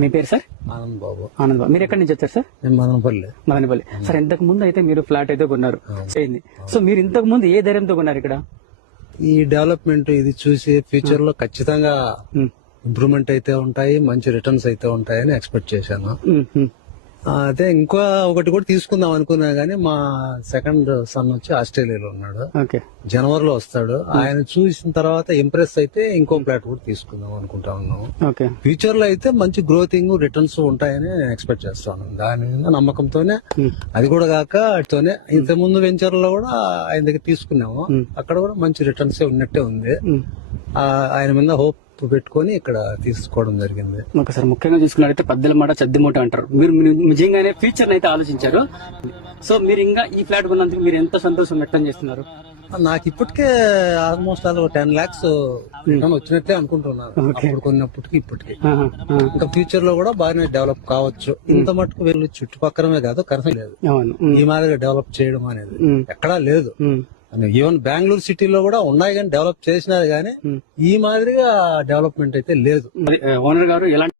మీ పేరు సార్? ఆనంద్ బాబు. ఆనంద్ బాబు. మీరు ఎక్కడి నుంచి వచ్చారు సార్? నేను మదనపల్లి. సార్ ఇంతకు ముందు అయితే మీరు ఫ్లాట్ అయితే కొన్నారు, అయింది. సో మీరు ఇంతకు ముందు ఏ ధైర్యంతో కొన్నారు ఇక్కడ? ఈ డెవలప్మెంట్ ఇది చూసి ఫ్యూచర్ లో ఖచ్చితంగా ఇంప్రూవ్మెంట్ అయితే ఉంటాయి, మంచి రిటర్న్స్ అయితే ఉంటాయని ఎక్స్పెక్ట్ చేశాను. అదే ఇంకో ఒకటి కూడా తీసుకుందాం అనుకున్నా గానీ మా సెకండ్ సన్ వచ్చి ఆస్ట్రేలియాలో ఉన్నాడు, జనవరిలో వస్తాడు. ఆయన చూసిన తర్వాత ఇంప్రెస్ అయితే ఇంకో ఫ్లాట్ కూడా తీసుకుందాం అనుకుంటా ఉన్నాము. ఫ్యూచర్ లో అయితే మంచి గ్రోతింగ్ రిటర్న్స్ ఉంటాయని ఎక్స్పెక్ట్ చేస్తాను. దాని మీద నమ్మకంతోనే, అది కూడా కాక అటుతోనే ఇంత ముందు వెంచర్ లో కూడా ఆయన దగ్గర తీసుకున్నాము, అక్కడ కూడా మంచి రిటర్న్స్ ఉన్నట్టే ఉంది. ఆయన మీద హోప్ పెట్టుకొని ఇక్కడ తీసుకోవడం జరిగింది. ఒకసారి ముఖ్యంగా చూసుకున్నట్లయితే పద్దెల మాట చద్దిమూట అంటారు. మీరు నిజంగానే ఫ్యూచర్ అయితే ఆలోచించారు. సో మీరు ఇంకా ఈ ఫ్లాట్ కొన్నందుకు మీరు ఎంత సంతోషం వ్యక్తం చేస్తున్నారు? నాకు ఇప్పటికే ఆల్మోస్ట్ 10 lakhs రిటర్న్ వచ్చినట్లే అనుకుంటున్నాను, అప్పుడు కొన్నప్పటికి ఇప్పటికి. ఇంకా ఫ్యూచర్ లో కూడా బాగానే డెవలప్ కావచ్చు. ఇంత మటుకు వెళ్ళి చుట్టుపక్కలమే కాదు, కనీసం లేదు ఈ మాదిరిగా డెవలప్ చేయడం అనేది ఎక్కడా లేదు. ఈవెన్ బెంగళూరు సిటీలో కూడా ఉన్నాయి కానీ డెవలప్ చేసినారు కానీ ఈ మాదిరిగా డెవలప్మెంట్ అయితే లేదు. ఓనర్ గారు ఎలాంటి